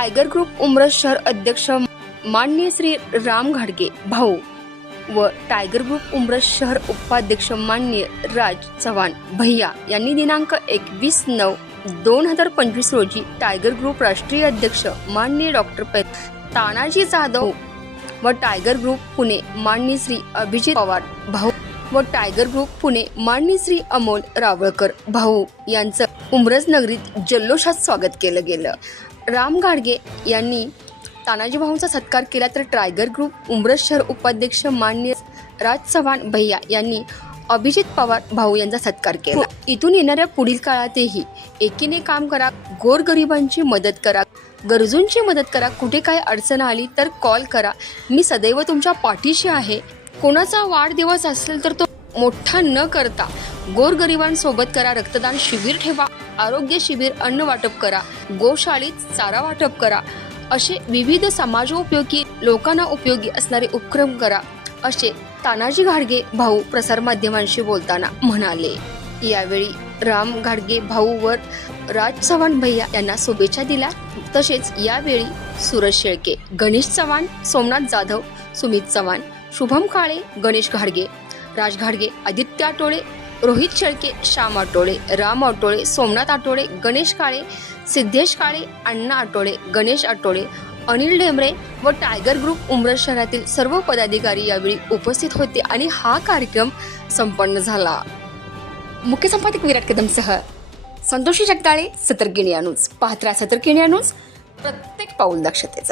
Tiger group उमरस शहर अध्यक्ष मान्य श्री राम घाडगे भाऊ व टायगर ग्रुप उमरस शहर उपाध्यक्ष मान्य राज चव्हाण भैया यांनी दिनांक एकवीस नऊ दोन हजार पंचवीस रोजी टायगर ग्रुप राष्ट्रीय अध्यक्ष मान्य डॉक्टर तानाजी जाधव व टायगर ग्रुप पुणे मान्य श्री अभिजित पवार भाऊ व टायगर ग्रुप पुणे मान्य श्री अमोल रावळकर भाऊ यांचं उमरज नगरीत जल्लोषात स्वागत केलं गेलं. राम गाडगे यांनी तानाजी भाऊंचा सत्कार केला तर टायगर ग्रुप उमरज शहर उपाध्यक्ष मान्य राज चव्हाण भैया यांनी अभिजित पवार भाऊ यांचा सत्कार केला. इथून येणाऱ्या पुढील काळातही एकीने काम करा गोरगरिबांची मदत करा गरजूंची मदत करा कुठे काय अडचण आली तर कॉल करा. मी सदैव तुमच्या पाठीशी आहे. कोणाचा वाढदिवस असेल तर तो मोठा न करता गोरगरिबांसोबत करा रक्तदान शिबिर ठेवा आरोग्य शिबिर अन्न वाटप करा गोशाळेत चारा वाटप करा. असे विविध समाजोपयोगी लोकांना उपयोगी असणारे उपक्रम करा. असे तानाजी घाडगे भाऊ प्रसारमाध्यमांशी बोलताना म्हणाले. यावेळी राम घाडगे भाऊ वर राज चव्हाण भैया यांना शुभेच्छा दिल्या. तसेच यावेळी सूरज शेळके गणेश चव्हाण सोमनाथ जाधव सुमित चव्हाण शुभम काळे गणेश घाडगे राज घाडगे आदित्य आटोळे रोहित शेळके श्याम आटोळे राम आटोळे सोमनाथ आटोळे गणेश काळे सिद्धेश काळे अण्णा आटोळे गणेश आटोळे अनिल ढेमरे व टायगर ग्रुप उमरज शहरातील सर्व पदाधिकारी यावेळी उपस्थित होते आणि हा कार्यक्रम संपन्न झाला. मुख्य संपादक विराट कदमसह संतोषी जगदाळे सतर्किणी न्यूज. पाहत्रा सतर्किणी न्यूज. प्रत्येक पाऊल दक्षतेच